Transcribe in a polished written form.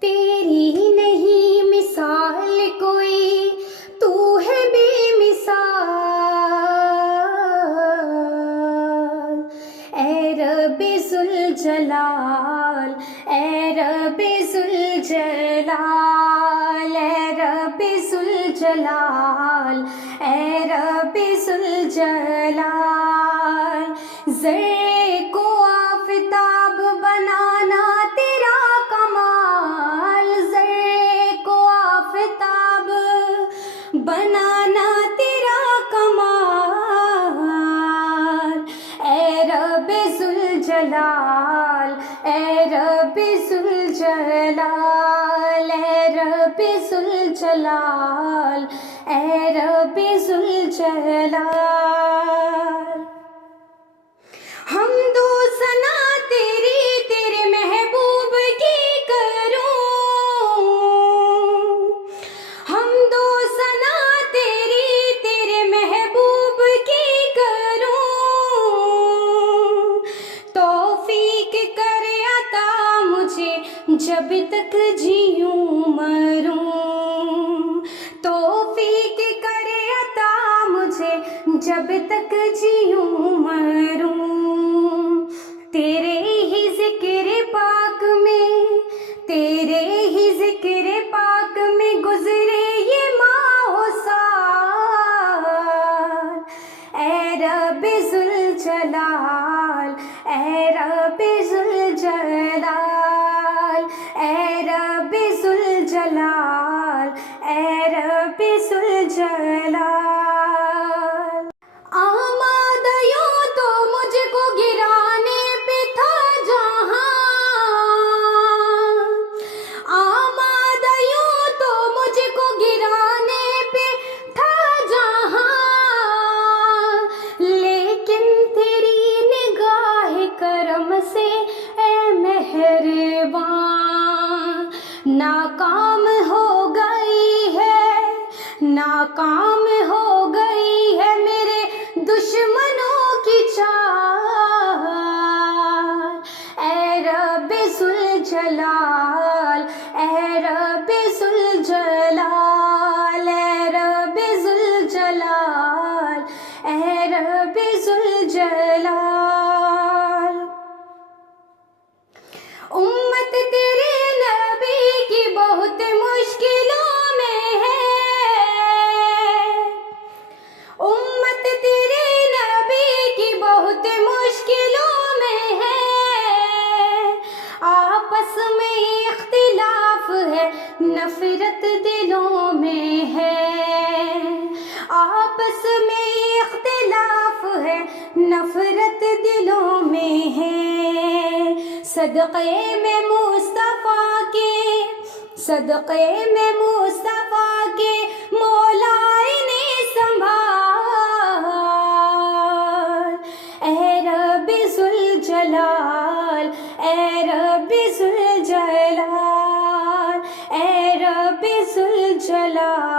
تیری نہیں مثال کوئی، تو ہے بے مثال۔ اے رب ذوالجلال، اے رب ذوالجلال، اے رب ذوالجلال، اے رب ذوالجلال۔ ذرے کو آفتاب بنانا تیرا کمال، ذرے کو آفتاب بنانا تیرا کمال۔ اے رب ذوالجلال، اے رب ذوالجلال، اے رب ذوالجلال، اے رب ذوالجلال۔ حمد و ثنا تیری تیرے محبوب کی کروں، حمد و ثنا تیری تیرے محبوب کی کروں۔ توفیق کر عطا مجھے جب تک جیوں مروں، توفیق کر عطا مجھے جب تک جیوں مروں۔ تیرے ہی ذکر پاک میں، تیرے ہی ذکر پاک میں گزرے یہ ماہ و سال۔ اے رب ذوالجلال، اے رب ذوالجلال، اے رب ذوالجلال، اے رب ذوالجلال۔ آماد یوں تو مجھ کو گرانے پہ تھا جہاں، آماد یوں تو مجھ کو گرانے پہ تھا جہاں، لیکن تیری نگاہ کرم سے اے مہرباں ناکام ہو گئی ہے، ناکام ہو گئی ہے میرے دشمنوں کی چال۔ اے رب ذوالجلال، اے رب ذوالجلال، اے رب ذوالجلال، اے رب ذوالجلال۔ امت تیرے نبی کی بہت مشکلوں میں ہے، امت تیرے نبی کی بہت مشکلوں میں ہے۔ آپس میں اختلاف ہے، نفرت دلوں میں ہے، آپس میں اختلاف ہے، نفرت دلوں میں ہے۔ صدقے میں مصطفیٰ کے، صدقے میں مصطفیٰ کے مولا نے سنبھال۔ اے رب ذوالجلال، اے رب ذوالجلال، اے رب ذوالجلال۔